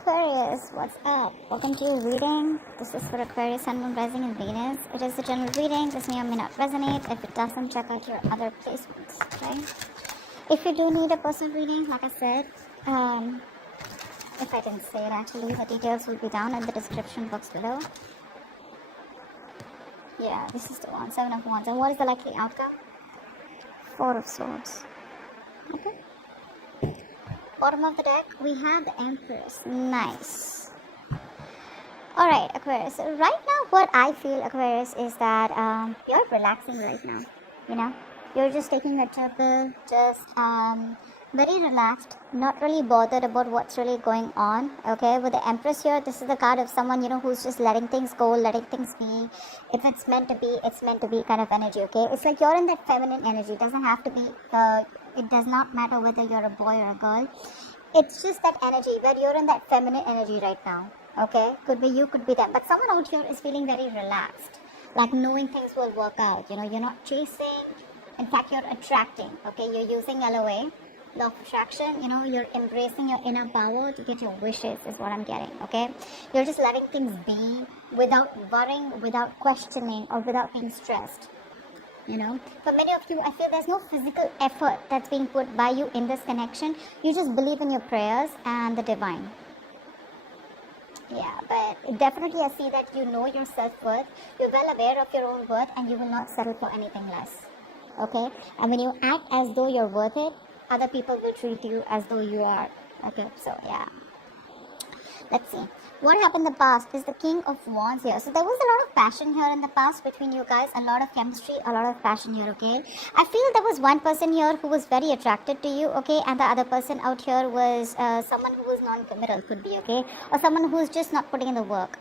Aquarius, what's up? Welcome to your reading. This is for Aquarius, Sun, Moon, Rising, and Venus. It is a general reading. This may or may not resonate. If it doesn't, check out your other placements, okay? If you do need a personal reading, like I said, if I didn't say it actually, the details will be down in the description box below. Yeah, this is the one, 7 of Wands. And what is the likely outcome? 4 of Swords. Okay. Bottom of the deck, we have the Empress. Nice. Alright, Aquarius. So right now, what I feel, Aquarius, is that you're relaxing right now. You know, you're just taking a chill, just very relaxed, not really bothered about what's really going on. Okay, with the Empress here, this is the card of someone, you know, who's just letting things go, letting things be. If it's meant to be, it's meant to be kind of energy. Okay, it's like you're in that feminine energy. It doesn't have to be. It does not matter whether you're a boy or a girl. It's just that energy where you're in that feminine energy right now. Okay, could be you, could be them, but someone out here is feeling very relaxed, like knowing things will work out. You know, you're not chasing. In fact, you're attracting. Okay, you're using LOA, law of attraction. You know, you're embracing your inner power to get your wishes, is what I'm getting. Okay, you're just letting things be without worrying, without questioning, or without being stressed. You know, for many of you, I feel there's no physical effort that's being put by you in this connection. You just believe in your prayers and the divine. Yeah, but definitely I see that you know your self-worth. You're well aware of your own worth, and you will not settle for anything less. Okay, and when you act as though you're worth it, other people will treat you as though you are. Okay, so yeah, let's see what happened in the past. Is the King of Wands here. So there was a lot of passion here in the past between you guys, a lot of chemistry, a lot of passion here. Okay, I feel there was one person here who was very attracted to you. Okay, and the other person out here was someone who was non-committal, could be. Okay, or someone who's just not putting in the work.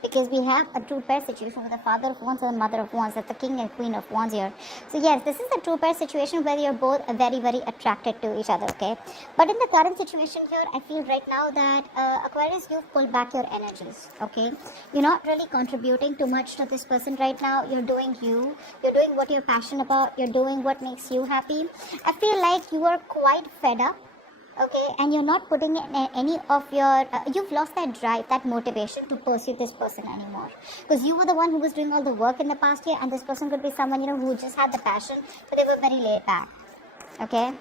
Because we have a true pair situation with the Father of Wands and the Mother of Wands. That's the King and Queen of Wands here. So yes, this is a true pair situation where you're both very, very attracted to each other, okay? But in the current situation here, I feel right now that Aquarius, you've pulled back your energies, okay? You're not really contributing too much to this person right now. You're doing you. You're doing what you're passionate about. You're doing what makes you happy. I feel like you are quite fed up. Okay, and you're not putting in any of your, you've lost that drive, that motivation to pursue this person anymore. Because you were the one who was doing all the work in the past year, and this person could be someone, you know, who just had the passion, but they were very laid back. Okay,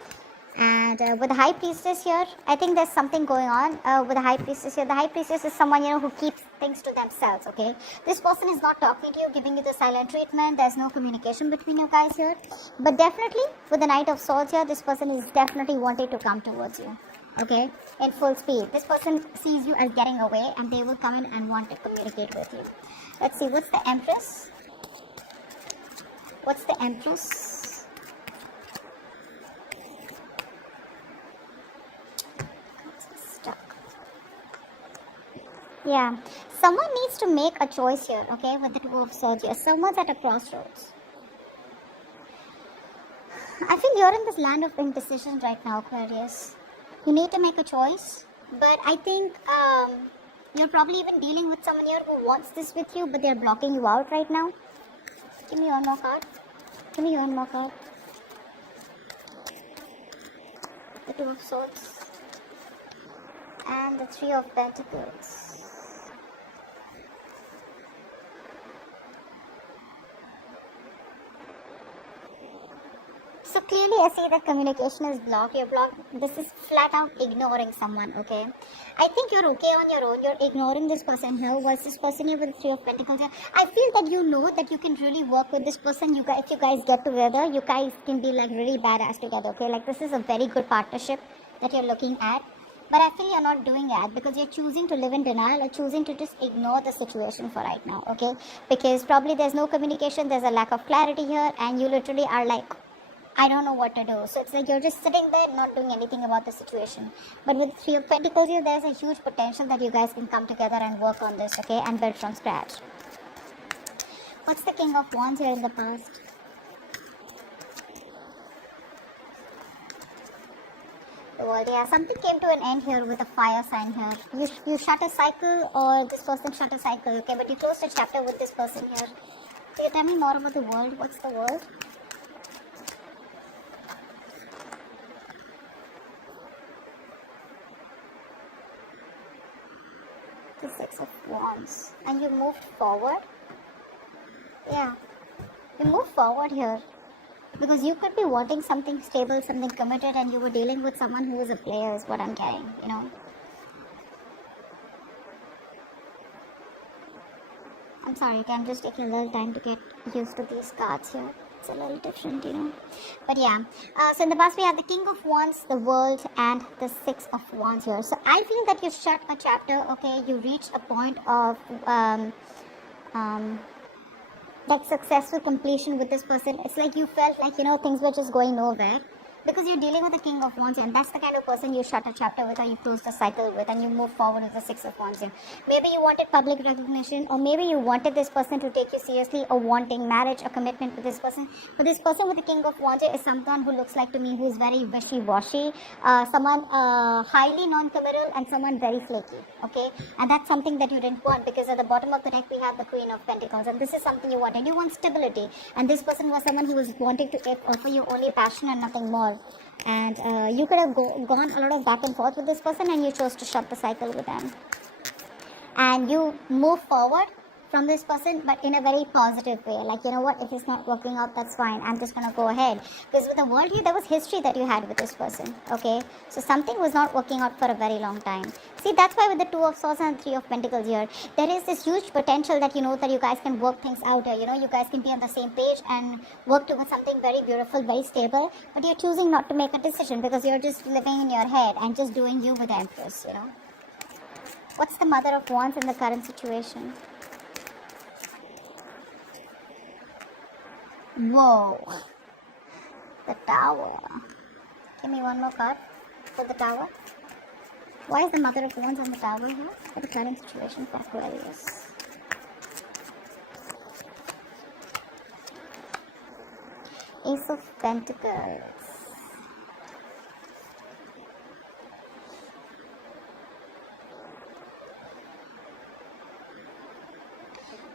and with the High Priestess here, I think there's something going on with the High Priestess here. The High Priestess is someone, you know, who keeps things to themselves. Okay, this person is not talking to you, giving you the silent treatment. There's no communication between you guys here. But definitely with the Knight of Swords here, this person is definitely wanting to come towards you. Okay, in full speed. This person sees you as getting away, and they will come in and want to communicate with you. Let's see, what's the Empress? What's the Empress? Yeah, someone needs to make a choice here, okay, with the Two of Swords here. Someone's at a crossroads. I feel you're in this land of indecision right now, Aquarius. You need to make a choice, but I think you're probably even dealing with someone here who wants this with you, but they're blocking you out right now. Give me one more card. Give me one more card. The Two of Swords. And the Three of Pentacles. So clearly I see that communication is blocked. You're blocked. This is flat out ignoring someone, okay? I think you're okay on your own. You're ignoring this person here. What's this person here with the Three of Pentacles here? I feel that you know that you can really work with this person. You guys, if you guys get together, you guys can be like really badass together, okay? Like this is a very good partnership that you're looking at. But I feel you're not doing that because you're choosing to live in denial or choosing to just ignore the situation for right now, okay? Because probably there's no communication, there's a lack of clarity here, and you literally are like, I don't know what to do. So it's like you're just sitting there not doing anything about the situation. But with Three of Pentacles here, there's a huge potential that you guys can come together and work on this, okay? And build from scratch. What's the King of Wands here in the past? The World, yeah. Something came to an end here with a fire sign here. You shut a cycle, or this person shut a cycle, okay? But you closed a chapter with this person here. Can you tell me more about the World? What's the World? the Six of Wands. And you moved forward. Yeah. You move forward here. Because you could be wanting something stable, something committed, and you were dealing with someone who is a player, is what I'm getting, you know. I'm sorry, okay, I'm just taking a little time to get used to these cards here. It's a little different, you know. But yeah, so in the past we have the King of Wands, the World, and the Six of Wands here. So I feel that you shut a chapter, okay, you reached a point of like successful completion with this person. It's like you felt like, you know, things were just going nowhere. Because you're dealing with the King of Wands and that's the kind of person you shut a chapter with or you close the cycle with and you move forward with the Six of Wands here. Maybe you wanted public recognition or maybe you wanted this person to take you seriously or wanting marriage or commitment with this person. But this person with the King of Wands is someone who looks like to me who is very wishy-washy, someone highly non-committal and someone very flaky, okay? And that's something that you didn't want because at the bottom of the deck we have the Queen of Pentacles and this is something you wanted. You want stability and this person was someone who was wanting to offer you only passion and nothing more. And you could have gone a lot of back and forth with this person and you chose to shut the cycle with them. And you move forward from this person but in a very positive way. Like, you know what, if it's not working out, that's fine. I'm just going to go ahead. Because with the world here, there was history that you had with this person. Okay. So something was not working out for a very long time. See, that's why with the Two of Swords and Three of Pentacles here, there is this huge potential that you know that you guys can work things out here. You know, you guys can be on the same page and work towards something very beautiful, very stable. But you're choosing not to make a decision because you're just living in your head and just doing you with the Empress, you know. What's the Mother of Wands in the current situation? Whoa. The Tower. Give me one more card for the Tower. Why is the Mother of Wands on the Tower here for the current situation for Aquarius? Ace of Pentacles.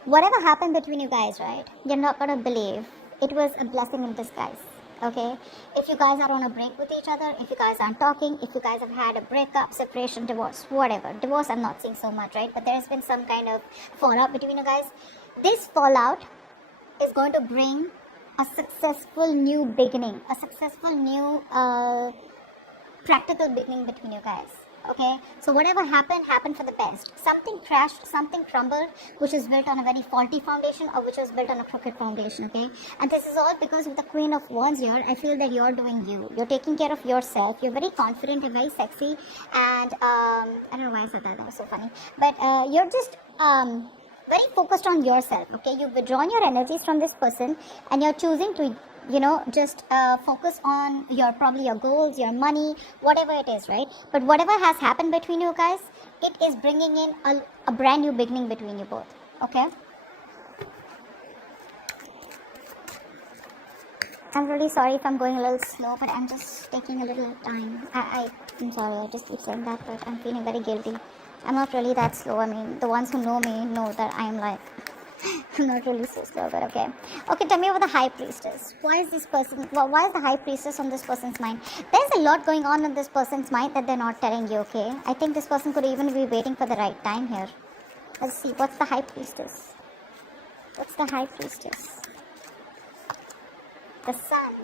Whatever happened between you guys, right? You're not gonna believe. It was a blessing in disguise. Okay? If you guys are on a break with each other, if you guys aren't talking, if you guys have had a breakup, separation, divorce, whatever. Divorce I'm not seeing so much, right? But there's been some kind of fallout between you guys. This fallout is going to bring a successful new beginning. A successful new practical beginning between you guys. Okay, so whatever happened for the best. Something crashed, something crumbled, which is built on a very faulty foundation or which was built on a crooked foundation, okay? And this is all because with the Queen of Wands here, I feel that you're doing you. You're taking care of yourself. You're very confident and very sexy. And I don't know why I said that. That was so funny. But you're just very focused on yourself, okay? You've withdrawn your energies from this person and you're choosing to, you know, just focus on probably your goals, your money, whatever it is, right? But whatever has happened between you guys, it is bringing in a brand new beginning between you both, okay? I'm really sorry if I'm going a little slow, but I'm just taking a little time. I'm sorry, I just keep saying that, but I'm feeling very guilty. I'm not really that slow. I mean, the ones who know me know that I'm like, I'm not really so slow, but okay. Okay, tell me about the High Priestess. Why is this person, why is the High Priestess on this person's mind? There's a lot going on in this person's mind that they're not telling you, okay? I think this person could even be waiting for the right time here. Let's see, what's the High Priestess? What's the High Priestess? The Sun.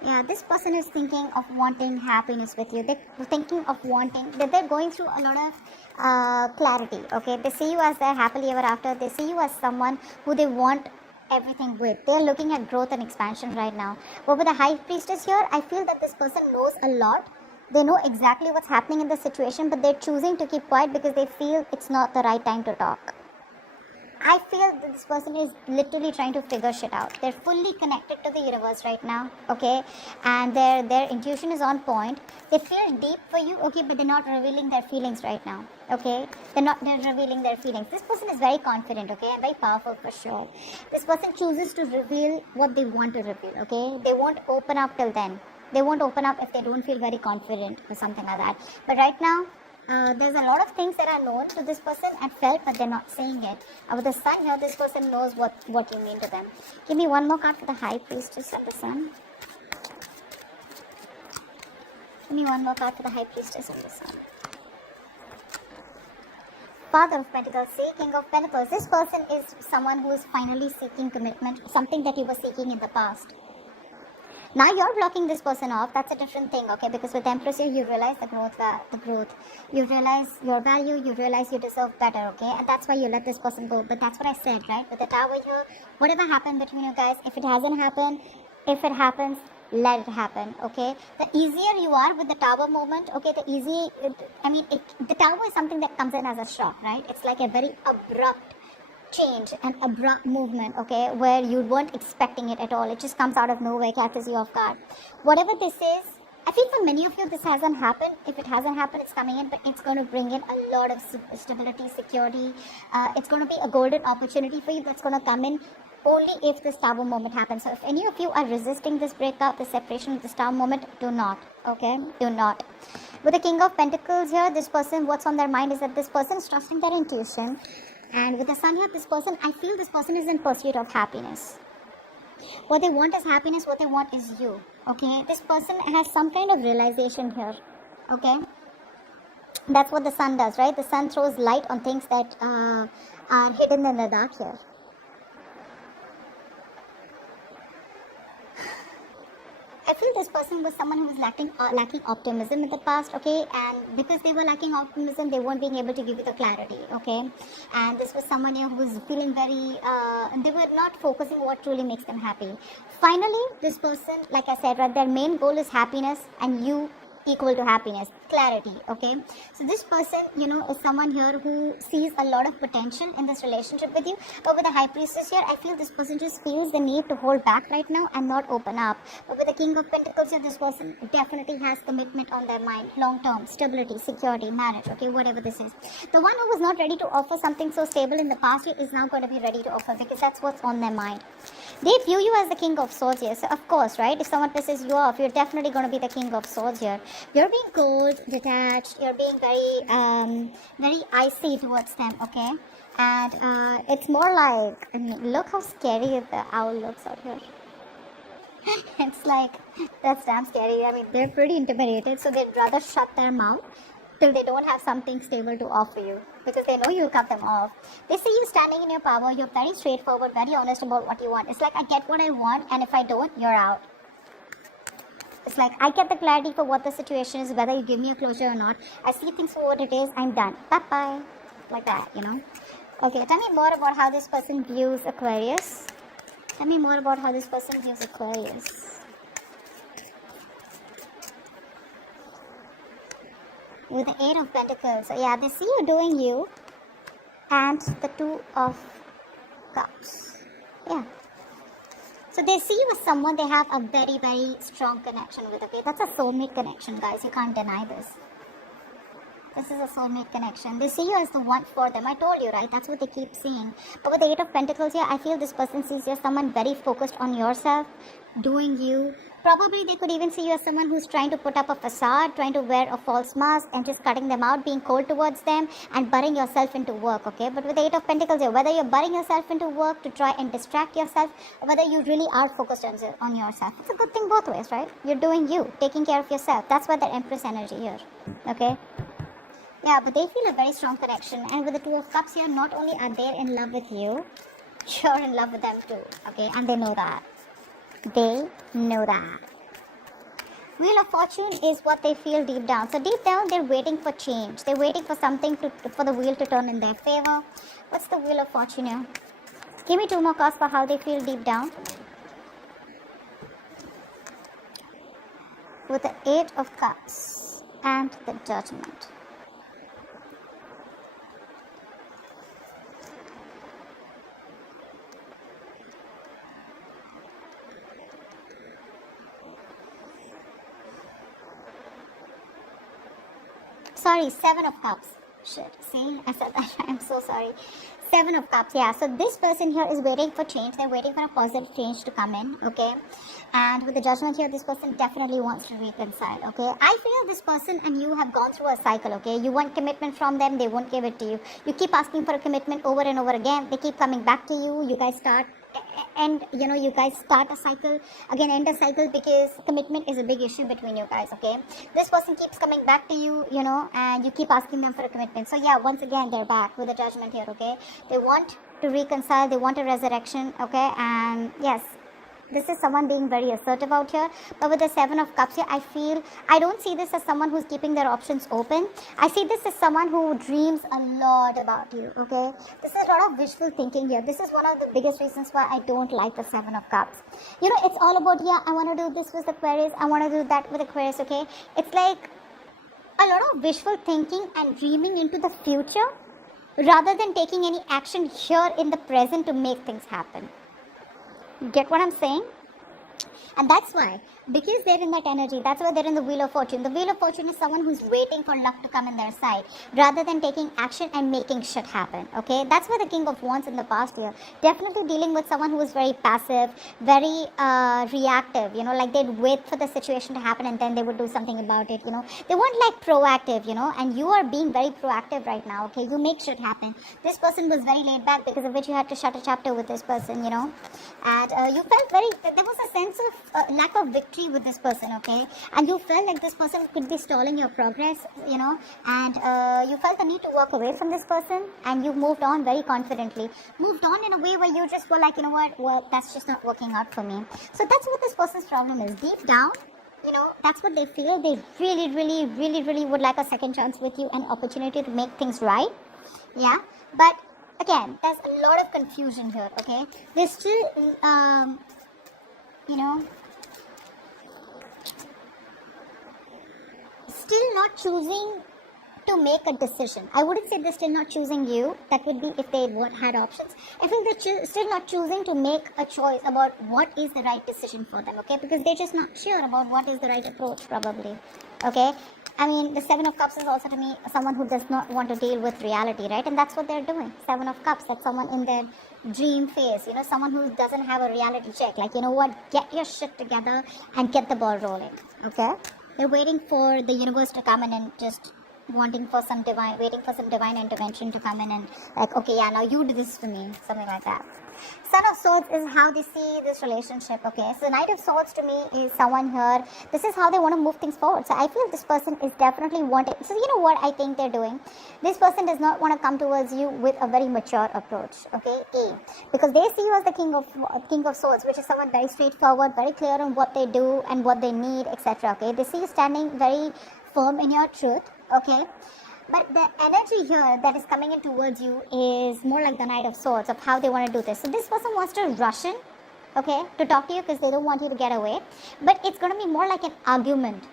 Yeah, this person is thinking of wanting happiness with you. They're thinking of wanting, they're going through a lot of clarity, okay? They see you as their happily ever after. They see you as someone who they want everything with. They're looking at growth and expansion right now. But with the High Priestess here, I feel that this person knows a lot. They know exactly what's happening in the situation, but they're choosing to keep quiet because they feel it's not the right time to talk. I feel that this person is literally trying to figure shit out. They're fully connected to the universe right now, okay? And their intuition is on point. They feel deep for you, okay, but they're not revealing their feelings right now, okay? They're revealing their feelings. This person is very confident, okay, and very powerful for sure. This person chooses to reveal what they want to reveal, okay? They won't open up till then. They won't open up if they don't feel very confident or something like that. But right now, there's a lot of things that are known to this person and felt, but they're not saying it. With the Sun here, this person knows what you mean to them. Give me one more card for the High Priestess and the Sun. Give me one more card for the High Priestess and the Sun. Father of Pentacles, see, King of Pentacles. This person is someone who is finally seeking commitment, something that you were seeking in the past. Now you're blocking this person off. That's a different thing, okay? Because with Empress here, you realize the growth. You realize your value. You realize you deserve better, okay? And that's why you let this person go. But that's what I said, right? With the Tower here, whatever happened between you guys, if it hasn't happened, if it happens, let it happen, okay? The easier you are with the Tower moment, okay? The Tower is something that comes in as a shock, right? It's like a very abrupt change, an abrupt movement, okay, where you weren't expecting it at all. It just comes out of nowhere, catches you off guard. Whatever this is, I feel for many of you this hasn't happened. If it hasn't happened, it's coming in, but it's going to bring in a lot of stability, security. It's going to be a golden opportunity for you that's going to come in only if this Tower moment happens. So if any of you are resisting this breakup, this separation, this Tower moment, do not, okay? Do not. With the King of Pentacles here, this person, what's on their mind is that this person is trusting their intuition. And with the Sun here, this person, I feel this person is in pursuit of happiness. What they want is happiness, what they want is you, okay? This person has some kind of realization here, okay? That's what the Sun does, right? The Sun throws light on things that are hidden in the dark here. I feel this person was someone who was lacking optimism in the past, okay? And because they were lacking optimism, they weren't being able to give you the clarity, okay? And this was someone here who was feeling very, they were not focusing what truly makes them happy. Finally, this person, like I said, right, their main goal is happiness, and you equal to happiness, clarity, okay? So this person, is someone here who sees a lot of potential in this relationship with you. But with the High Priestess here, I feel this person just feels the need to hold back right now and not open up. But with the King of Pentacles here, this person definitely has commitment on their mind, long-term, stability, security, marriage, okay, whatever this is. The one who was not ready to offer something so stable in the past here is now going to be ready to offer, because that's what's on their mind. They view you as the King of Swords here. So of course, right, if someone pisses you off, you're definitely going to be the King of Swords here. You're being cold, detached, you're being very icy towards them, okay? And it's more like, look how scary the owl looks out here. It's like, that's damn scary. They're pretty intimidated, so they'd rather shut their mouth till they don't have something stable to offer you, because they know you'll cut them off. They see you standing in your power, you're very straightforward, very honest about what you want. It's like, I get what I want, and if I don't, you're out. It's like, I get the clarity for what the situation is, whether you give me a closure or not. I see things for what it is, I'm done. Bye-bye. Like that, Okay, tell me more about how this person views Aquarius. Tell me more about how this person views Aquarius. With the Eight of Pentacles. So yeah, they see you doing you. And the Two of Cups. Yeah. So they see you as someone they have a very, very strong connection with. Okay, that's a soulmate connection, guys. You can't deny this. This is a soulmate connection. They see you as the one for them. I told you, right? That's what they keep seeing. But with the Eight of Pentacles here, I feel this person sees you as someone very focused on yourself, doing you. Probably they could even see you as someone who's trying to put up a facade, trying to wear a false mask and just cutting them out, being cold towards them and burying yourself into work, okay? But with the Eight of Pentacles here, whether you're burying yourself into work to try and distract yourself, or whether you really are focused on yourself, it's a good thing both ways, right? You're doing you, taking care of yourself. That's why the Empress energy here, okay? Yeah, but they feel a very strong connection. And with the Two of Cups here, not only are they in love with you, you're in love with them too, okay? And they know that. They know that. Wheel of Fortune is what they feel deep down. So deep down, they're waiting for change. They're waiting for something for the wheel to turn in their favor. What's the Wheel of Fortune here? Give me two more cards for how they feel deep down. With the Eight of Cups and the Judgment. Sorry, Seven of Cups. Shit, see, I said that. I'm so sorry. Seven of Cups, yeah. So this person here is waiting for change. They're waiting for a positive change to come in, okay? And with the Judgment here, this person definitely wants to reconcile, okay? I feel this person and you have gone through a cycle, okay? You want commitment from them, they won't give it to you. You keep asking for a commitment over and over again. They keep coming back to you. You guys start and you guys start a cycle again, end a cycle, because commitment is a big issue between you guys, okay? This person keeps coming back to you, and you keep asking them for a commitment. So yeah, once again they're back with the Judgment here, okay? They want to reconcile, they want a resurrection, okay? And yes, this is someone being very assertive out here. But with the Seven of Cups here, I don't see this as someone who's keeping their options open. I see this as someone who dreams a lot about you, okay? This is a lot of wishful thinking here. This is one of the biggest reasons why I don't like the Seven of Cups. It's all about, yeah, I want to do this with Aquarius, I want to do that with Aquarius, okay? It's like a lot of wishful thinking and dreaming into the future rather than taking any action here in the present to make things happen. Get what I'm saying? And that's why, because they're in that energy, that's why they're in the Wheel of Fortune. The Wheel of Fortune is someone who's waiting for luck to come in their side rather than taking action and making shit happen, okay? That's why the King of Wands in the past year, definitely dealing with someone who is very passive, very reactive, like they'd wait for the situation to happen and then they would do something about it, They weren't like proactive, and you are being very proactive right now, okay? You make shit happen. This person was very laid back, because of which you had to shut a chapter with this person, and you felt there was a sense of lack of victory with this person, okay? And you felt like this person could be stalling your progress, and you felt the need to walk away from this person, and you moved on very confidently. Moved on in a way where you just were like, well, that's just not working out for me. So that's what this person's problem is. Deep down, that's what they feel. They really, really, really, really would like a second chance with you, an opportunity to make things right. Yeah, but again, there's a lot of confusion here, okay? There's still, still not choosing to make a decision. I wouldn't say they're still not choosing you. That would be if they had options. I think they're still not choosing to make a choice about what is the right decision for them, okay? Because they're just not sure about what is the right approach, probably, okay? I mean, the Seven of Cups is also, to me, someone who does not want to deal with reality, right? And that's what they're doing. Seven of Cups, that's someone in their dream phase, someone who doesn't have a reality check. Like, what, get your shit together and get the ball rolling, okay? They're waiting for the universe to come in and just waiting for some divine intervention to come in and like, okay, yeah, now you do this for me, something like that. Son of Swords is how they see this relationship, okay? So Knight of Swords to me is someone here, this is how they want to move things forward. So I feel this person is definitely wanting, so you know what I think they're doing? This person does not want to come towards you with a very mature approach, okay? Because they see you as the King of Swords, which is someone very straightforward, very clear on what they do and what they need, etc., okay? They see you standing very firm in your truth, okay? But the energy here that is coming in towards you is more like the Knight of Swords, of how they want to do this. So this person wants to rush in, okay, to talk to you because they don't want you to get away. But it's going to be more like an argument.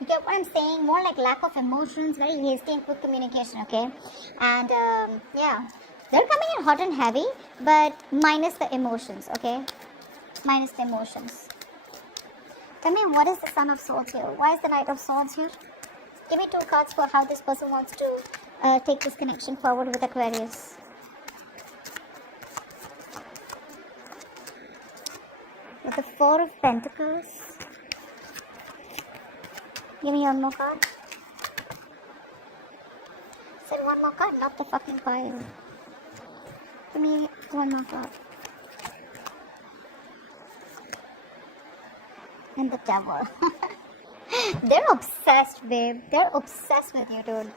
You get what I'm saying? More like lack of emotions, very hasty and quick communication, okay? And yeah, they're coming in hot and heavy, but minus the emotions, okay? Minus the emotions. Tell me, what is the Son of Swords here? Why is the Knight of Swords here? Give me 2 cards for how this person wants to take this connection forward with Aquarius. With the 4 of Pentacles. Give me one more card. Said one more card, not the fucking pile. Give me one more card. And the Devil. They're obsessed, babe. They're obsessed with you, dude.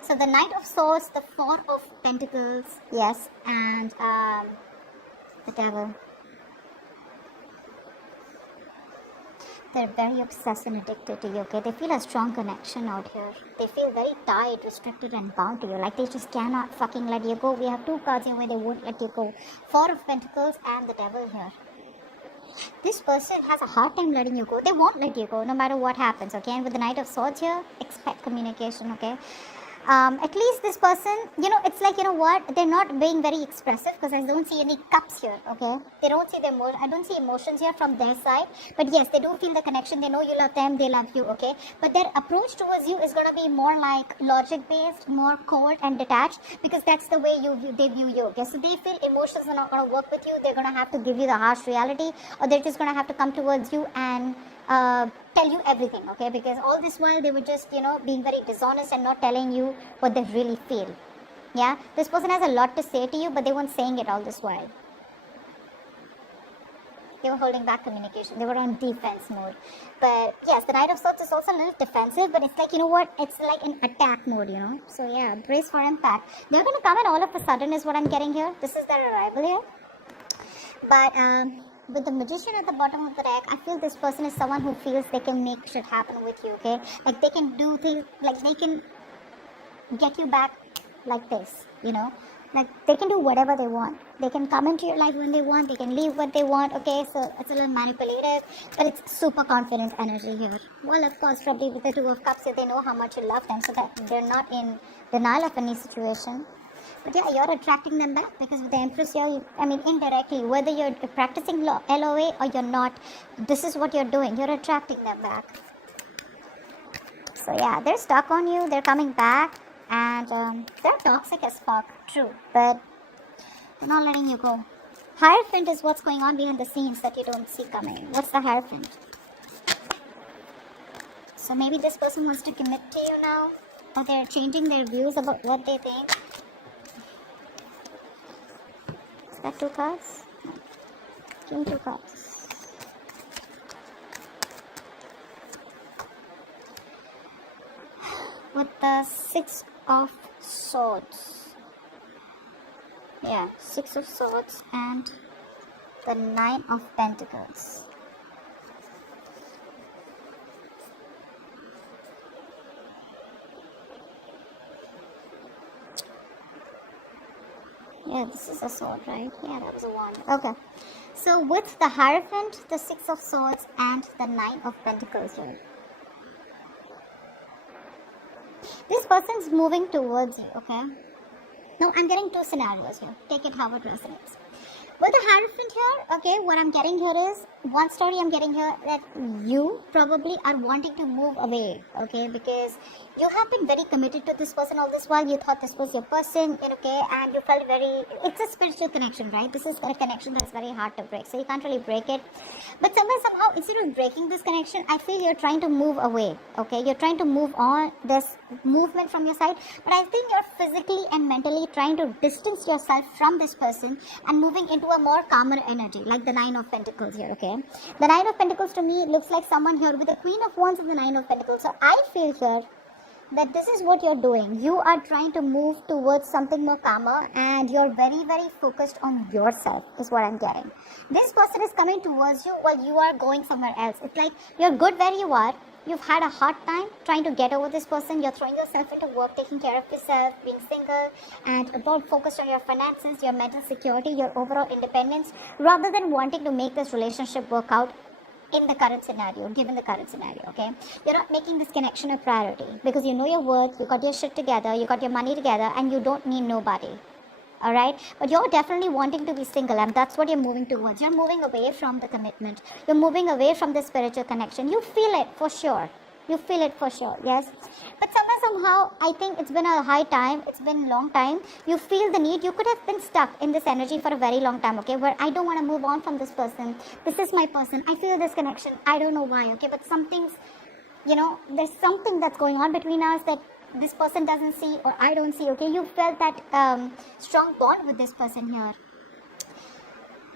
So the Knight of Swords, the 4 of Pentacles, yes, and the Devil. They're very obsessed and addicted to you, okay? They feel a strong connection out here. They feel very tied, restricted, and bound to you. Like they just cannot fucking let you go. We have 2 cards here where they won't let you go. 4 of Pentacles and the Devil here. This person has a hard time letting you go. They won't let you go no matter what happens, okay? And with the Knight of Swords here, expect communication, okay? At least this person, it's like, what, they're not being very expressive, because I don't see any cups here, okay? They don't see I don't see emotions here from their side, but yes, they do feel the connection. They know you love them, they love you, okay? But their approach towards you is going to be more like logic based, more cold and detached, because that's the way they view you, okay? So they feel emotions are not going to work with you. They're going to have to give you the harsh reality, or they're just going to have to come towards you and tell you everything, okay? Because all this while they were just, being very dishonest and not telling you what they really feel. Yeah, this person has a lot to say to you, but they weren't saying it all this while. They were holding back communication. They were on defense mode. But yes, the Knight of Swords is also a little defensive, but it's like, it's like an attack mode, So yeah, brace for impact. They're going to come in all of a sudden is what I'm getting here. This is their arrival here. But with the Magician at the bottom of the deck, I feel this person is someone who feels they can make shit happen with you, okay? Like they can do things, like they can get you back like this, Like they can do whatever they want. They can come into your life when they want, they can leave what they want, okay? So it's a little manipulative, but it's super confident energy here. Well, of course, probably with the Two of Cups, they know how much you love them, so that they're not in denial of any situation. But yeah, you're attracting them back, because with the Empress here, indirectly, whether you're practicing LOA or you're not, this is what you're doing. You're attracting them back. So yeah, they're stuck on you. They're coming back, and they're toxic as fuck. True, but they're not letting you go. Hierophant is what's going on behind the scenes that you don't see coming. What's the Hierophant? So maybe this person wants to commit to you now, or they're changing their views about what they think. Is that 2 cards? Give me 2 cards. With the 6 of Swords. Yeah, 6 of Swords and the 9 of Pentacles. Yeah, this is a sword, right? Yeah, that was a wand. Okay. So with the Hierophant, the 6 of Swords, and the 9 of Pentacles here, this person's moving towards you, okay? Now, I'm getting 2 scenarios here. Take it how it resonates. With the Hierophant here, okay, what I'm getting here is, one story I'm getting here, that you probably are wanting to move away, okay, because you have been very committed to this person all this while. You thought this was your person, okay, and you felt it's a spiritual connection, right? This is a connection that's very hard to break, so you can't really break it. But somehow, instead of breaking this connection, I feel you're trying to move away, okay? You're trying to move on, this movement from your side, but I think you're physically and mentally trying to distance yourself from this person and moving into a more calmer energy, like the 9 of Pentacles here, okay? The 9 of Pentacles to me looks like someone here with the Queen of Wands and the 9 of Pentacles. So I feel here that this is what you're doing. You are trying to move towards something more calmer, and you're very, very focused on yourself, is what I'm getting. This person is coming towards you while you are going somewhere else. It's like you're good where you are. You've had a hard time trying to get over this person. You're throwing yourself into work, taking care of yourself, being single, and about focused on your finances, your mental security, your overall independence, rather than wanting to make this relationship work out in the current scenario, given the current scenario, okay? You're not making this connection a priority because you know your worth, you got your shit together, you got your money together, and you don't need nobody. All right, but you're definitely wanting to be single, and that's what you're moving towards. You're moving away from the commitment. You're moving away from the spiritual connection. You feel it for sure. You feel it for sure, yes. But somehow, I think it's been a high time. It's been a long time. You feel the need. You could have been stuck in this energy for a very long time, okay, where I don't want to move on from this person. This is my person. I feel this connection. I don't know why, okay, but something's, there's something that's going on between us that this person doesn't see, or I don't see, okay? You felt that strong bond with this person here.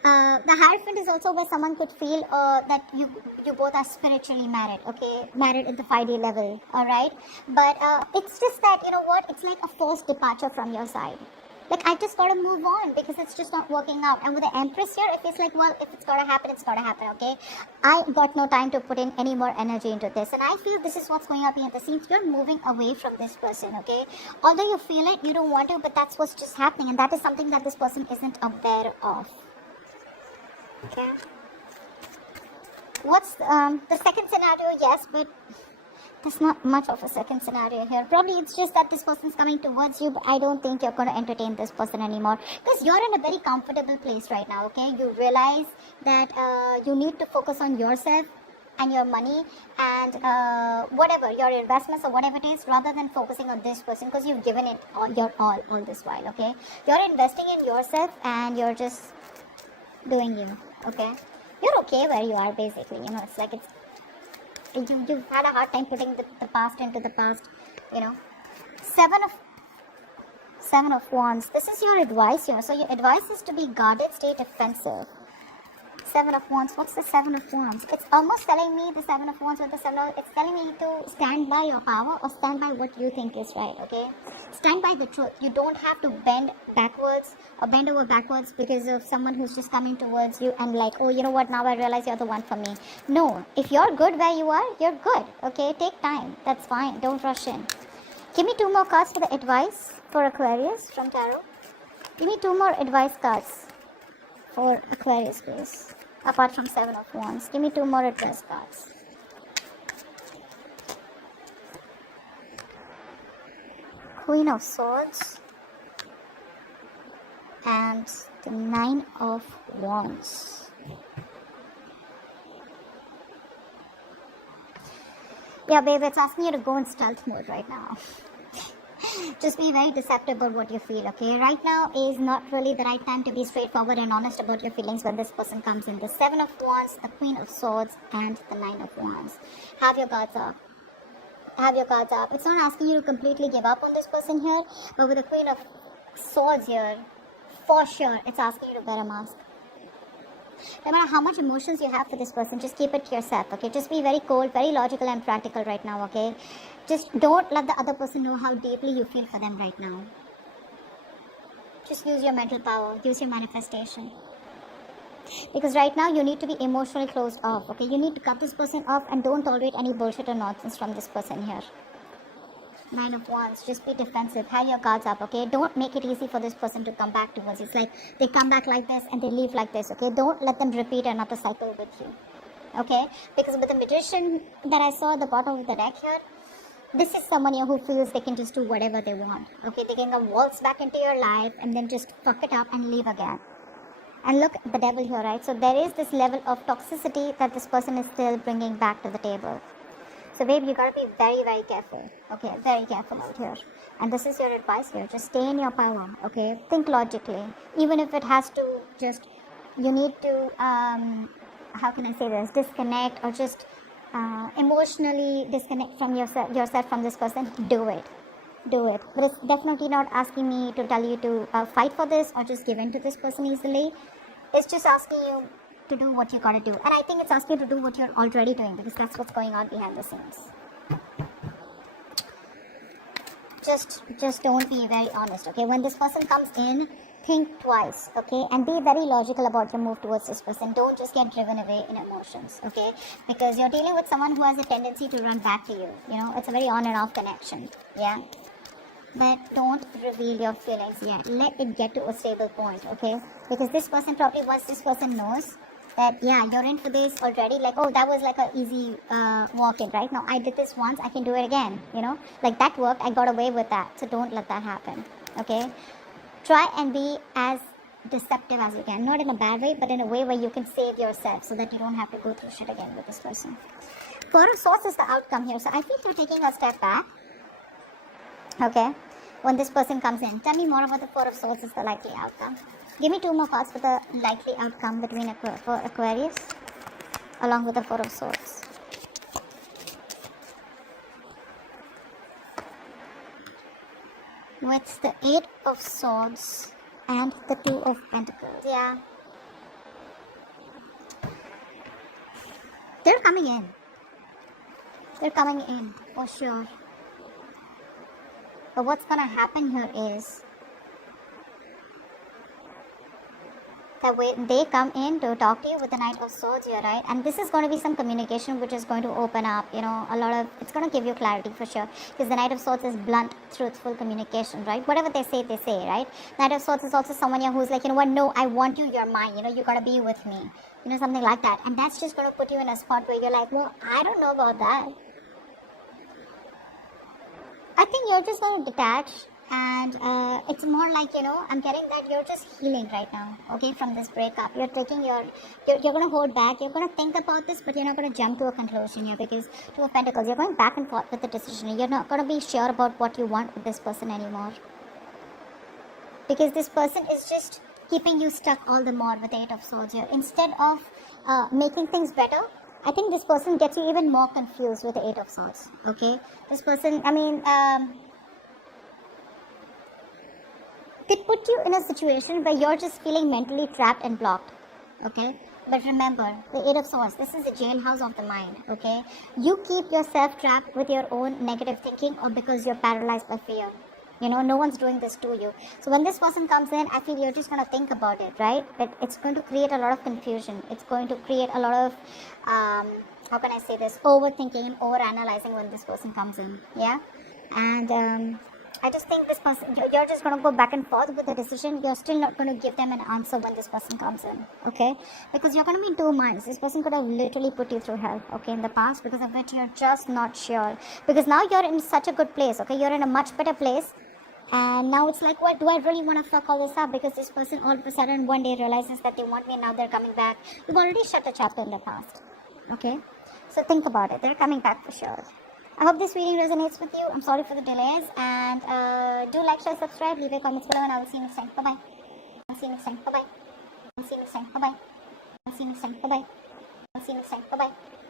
The Hierophant is also where someone could feel that you both are spiritually married, okay? Married at the 5D level, alright? But it's just that, it's like a forced departure from your side. Like, I just gotta move on because it's just not working out. And with the Empress here, it feels like, well, if it's gotta happen, it's gotta happen, okay? I got no time to put in any more energy into this. And I feel this is what's going on behind the scenes. You're moving away from this person, okay? Although you feel it, you don't want to, but that's what's just happening. And that is something that this person isn't aware of. Okay? What's the second scenario? Yes, but There's not much of a second scenario here. Probably it's just that this person's coming towards you, but I don't think you're going to entertain this person anymore. Because you're in a very comfortable place right now, okay? You realize that you need to focus on yourself and your money and whatever, your investments or whatever it is, rather than focusing on this person, because you've given it your all this while, okay? You're investing in yourself and you're just doing you, okay? You're okay where you are, basically. You know, it's like you've had a hard time putting the past into the past, you know. Seven of Wands. This is your advice here. So your advice is to be guarded, stay defensive. Seven of Wands. What's the Seven of Wands? It's almost telling me the Seven of Wands with the it's telling me to stand by your power or stand by what you think is right, okay? Stand by the truth. You don't have to bend backwards or bend over backwards because of someone who's just coming towards you and like, oh, you know what, now I realize you're the one for me. No, if you're good where you are, you're good, okay? Take time. That's fine. Don't rush in. Give me 2 more cards for the advice for Aquarius from Tarot. Give me 2 more advice cards for Aquarius, please. Apart from 7 of Wands. Give me 2 more advice cards. Queen of Swords and the 9 of Wands. Yeah, babe, it's asking you to go in stealth mode right now. Just be very deceptive about what you feel, okay? Right now is not really the right time to be straightforward and honest about your feelings when this person comes in. The 7 of Wands, the Queen of Swords, and the 9 of Wands. Have your guards up. Have your cards up. It's not asking you to completely give up on this person here, but with the Queen of Swords here, for sure, it's asking you to wear a mask. No matter how much emotions you have for this person, just keep it to yourself, okay? Just be very cold, very logical and practical right now, okay? Just don't let the other person know how deeply you feel for them right now. Just use your mental power, use your manifestation. Because right now you need to be emotionally closed off, okay? You need to cut this person off and don't tolerate any bullshit or nonsense from this person here. 9 of Wands, just be defensive. Have your guards up, okay? Don't make it easy for this person to come back towards you. It's like they come back like this and they leave like this, okay? Don't let them repeat another cycle with you, okay? Because with the Magician that I saw at the bottom of the deck here, this is someone here who feels they can just do whatever they want, okay? They can come waltz back into your life and then just fuck it up and leave again. And look, the devil here, right? So there is this level of toxicity that this person is still bringing back to the table. So babe, you gotta be very, very careful, okay? Very careful out here. And this is your advice here. Just stay in your power, okay? Think logically. Even if it has to just, you need to, how can I say this? Disconnect or just emotionally disconnect from yourself from this person. Do it. Do it. But it's definitely not asking me to tell you to fight for this or just give in to this person easily. It's just asking you to do what you gotta do. And I think it's asking you to do what you're already doing, because that's what's going on behind the scenes. Just don't be very honest, okay? When this person comes in, think twice, okay? And be very logical about your move towards this person. Don't just get driven away in emotions, okay? Because you're dealing with someone who has a tendency to run back to you. You know, it's a very on and off connection, yeah? But don't reveal your feelings yet. Let it get to a stable point, okay? Because this person probably, once this person knows that, yeah, you're in for this already, like, oh, that was like an easy walk-in, right? Now, I did this once, I can do it again, you know? Like, that worked, I got away with that. So don't let that happen, okay? Try and be as deceptive as you can. Not in a bad way, but in a way where you can save yourself so that you don't have to go through shit again with this person. 4 of Swords is the outcome here. So I feel you're taking a step back, okay, when this person comes in. Tell me more about the 4 of Swords is the likely outcome. Give me 2 more cards for the likely outcome between for Aquarius along with the 4 of Swords. With the 8 of Swords and the 2 of Pentacles. Yeah. They're coming in. They're coming in for sure. But what's gonna happen here is that when they come in to talk to you with the Knight of Swords here, right? And this is going to be some communication which is going to open up, you know, a lot of, it's going to give you clarity for sure. Because the Knight of Swords is blunt, truthful communication, right? Whatever they say, right? Knight of Swords is also someone here who's like, you know what, no, I want you, you're mine, you know, you got to be with me. You know, something like that. And that's just going to put you in a spot where you're like, well, I don't know about that. I think you're just going to detach, and it's more like, I'm getting that you're just healing right now, okay, from this breakup. You're taking you're going to hold back, you're going to think about this, but you're not going to jump to a conclusion here, because Two of Pentacles, you're going back and forth with the decision. You're not going to be sure about what you want with this person anymore, because this person is just keeping you stuck all the more with the Eight of Swords here. Instead of making things better, I think this person gets you even more confused with the Eight of Swords, okay? This person, they put you in a situation where you're just feeling mentally trapped and blocked, okay? But remember, the Eight of Swords, this is the jailhouse of the mind, okay? You keep yourself trapped with your own negative thinking, or because you're paralyzed by fear. No one's doing this to you. So when this person comes in, I feel you're just going to think about it, right? But it's going to create a lot of confusion. It's going to create a lot of, how can I say this, overthinking and overanalyzing when this person comes in, yeah? And I just think this person, you're just going to go back and forth with the decision. You're still not going to give them an answer when this person comes in, okay? Because you're going to be in two minds. This person could have literally put you through hell, okay, in the past, because of which you're just not sure. Because now you're in such a good place, okay? You're in a much better place. And now it's like, what do I really want to fuck all this up? Because this person all of a sudden one day realizes that they want me, and now they're coming back. You've already shut a chapter in the past, okay? So think about it. They're coming back for sure. I hope this reading resonates with you. I'm sorry for the delays. And do like, share, subscribe, leave a comments below, and I will see you next time. Bye-bye. I'll see you next time. Bye-bye. I'll see you next time. Bye-bye. I'll see you next time. Bye-bye. I'll see you next time. Bye-bye.